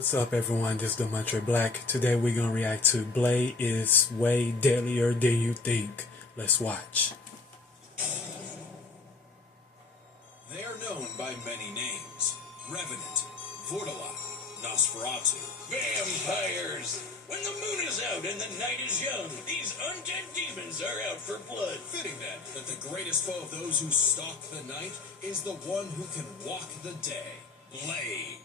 What's up everyone, this is Demontre Black. Today we're gonna react to Blade is Way Deadlier Than You Think. Let's watch. They are known by many names. Revenant, Vortala, Nosferatu. Vampires! When the moon is out and the night is young, these undead demons are out for blood. Fitting then that the greatest foe of those who stalk the night is the one who can walk the day. Blade.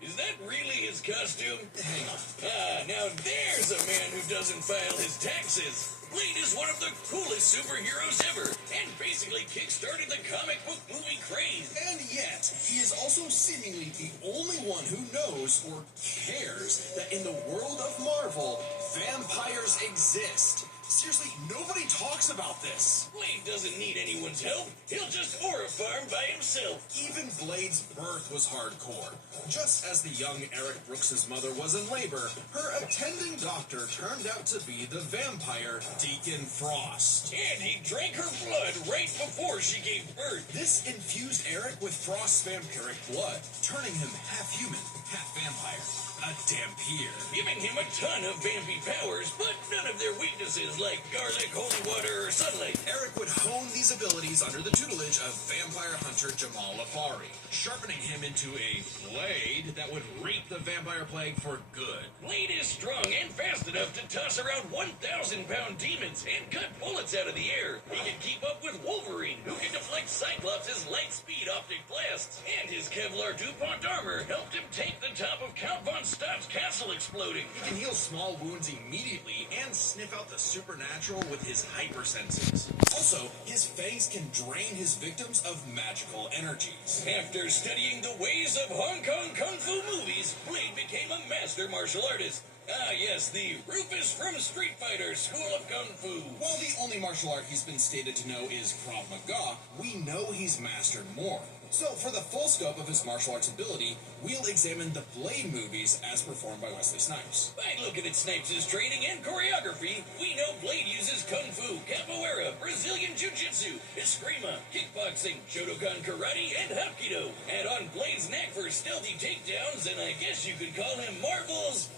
Is that really his costume? Hang on. Now there's a man who doesn't file his taxes. Blade is one of the coolest superheroes ever, and basically kickstarted the comic book movie craze. And yet, he is also seemingly the only one who knows or cares that in the world of Marvel, vampires exist. Seriously, nobody talks about this. Blade doesn't need anyone's help. He'll just aura farm by himself. Even Blade's birth was hardcore. Just as the young Eric Brooks' mother was in labor, her attending doctor turned out to be the vampire Deacon Frost. And he drank her blood right before she gave birth. This infused Eric with Frost's vampiric blood, turning him half human, half vampire. A Dhampir. Giving him a ton of vampy powers, but none of their weaknesses like garlic, holy water, or sunlight. Eric would hone these abilities under the tutelage of vampire hunter Jamal Afari, sharpening him into a blade that would reap the vampire plague for good. Blade is strong and fast enough to toss around 1,000-pound demons and cut bullets out of the air. He can keep up with Wolverine, who can deflect Cyclops' light-speed optic blasts. And his Kevlar DuPont armor helped him take the top of Count Von Stopp's castle exploding. He can heal small wounds immediately and sniff out the supernatural with his hypersenses. Also, his fangs can drain his victims of magical energies. After studying the ways of Hong Kong Kung Fu movies, Blade became a master martial artist. Ah, yes, the Rufus from Street Fighter School of Kung Fu. While the only martial art he's been stated to know is Krav Maga, we know he's mastered more. So, for the full scope of his martial arts ability, we'll examine the Blade movies as performed by Wesley Snipes. By looking at Snipes' training and choreography, we know Blade uses Kung Fu, Capoeira, Brazilian Jiu-Jitsu, Eskrima, kickboxing, Shotokan Karate, and Hapkido. Add on Blade's knack for stealthy takedowns, and I guess you could call him Marvel's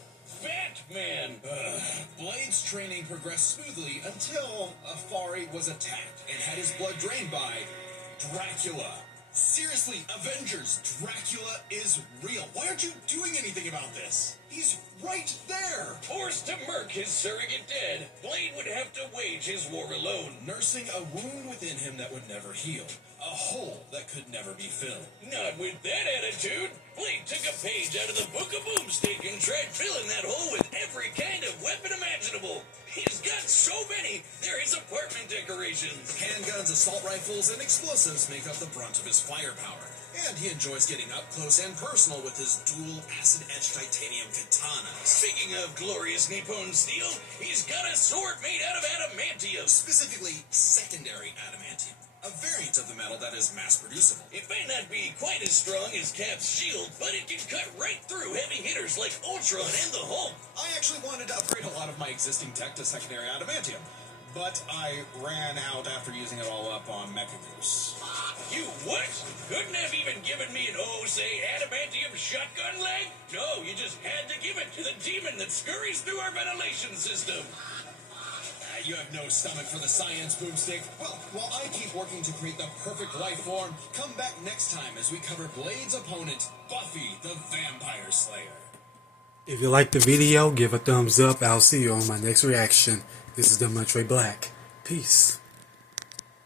Batman. Blade's training progressed smoothly until Afari was attacked and had his blood drained by Dracula. Seriously, Avengers, Dracula is real. Why aren't you doing anything about this? He's right there. Forced to murk his surrogate dead, Blade would have to wage his war alone. Nursing a wound within him that would never heal. A hole that could never be filled. Not with that attitude. Blade took a page out of the Book of Boomstick and tried filling that hole with every kind of weapon imaginable. He's got so many, they're his apartment decorations. Handguns, assault rifles, and explosives make up the brunt of his firepower. And he enjoys getting up close and personal with his dual acid-etched titanium katanas. Speaking of glorious Nippon steel, he's got a sword made out of adamantium. Specifically, secondary adamantium. A variant of the metal that is mass-producible. It may not be quite as strong as Cap's shield, but it can cut right through heavy hitters like Ultron and the Hulk. I actually wanted to upgrade a lot of my existing tech to secondary adamantium, but I ran out after using it all up on Mechagoose. You what? Couldn't have even given me an adamantium shotgun leg? No, you just had to give it to the demon that scurries through our ventilation system. You have no stomach for the science, Boomstick. Well, while I keep working to create the perfect life form, come back next time as we cover Blade's opponent, Buffy the Vampire Slayer. If you liked the video, give a thumbs up. I'll see you on my next reaction. This is Demontre Black. Peace.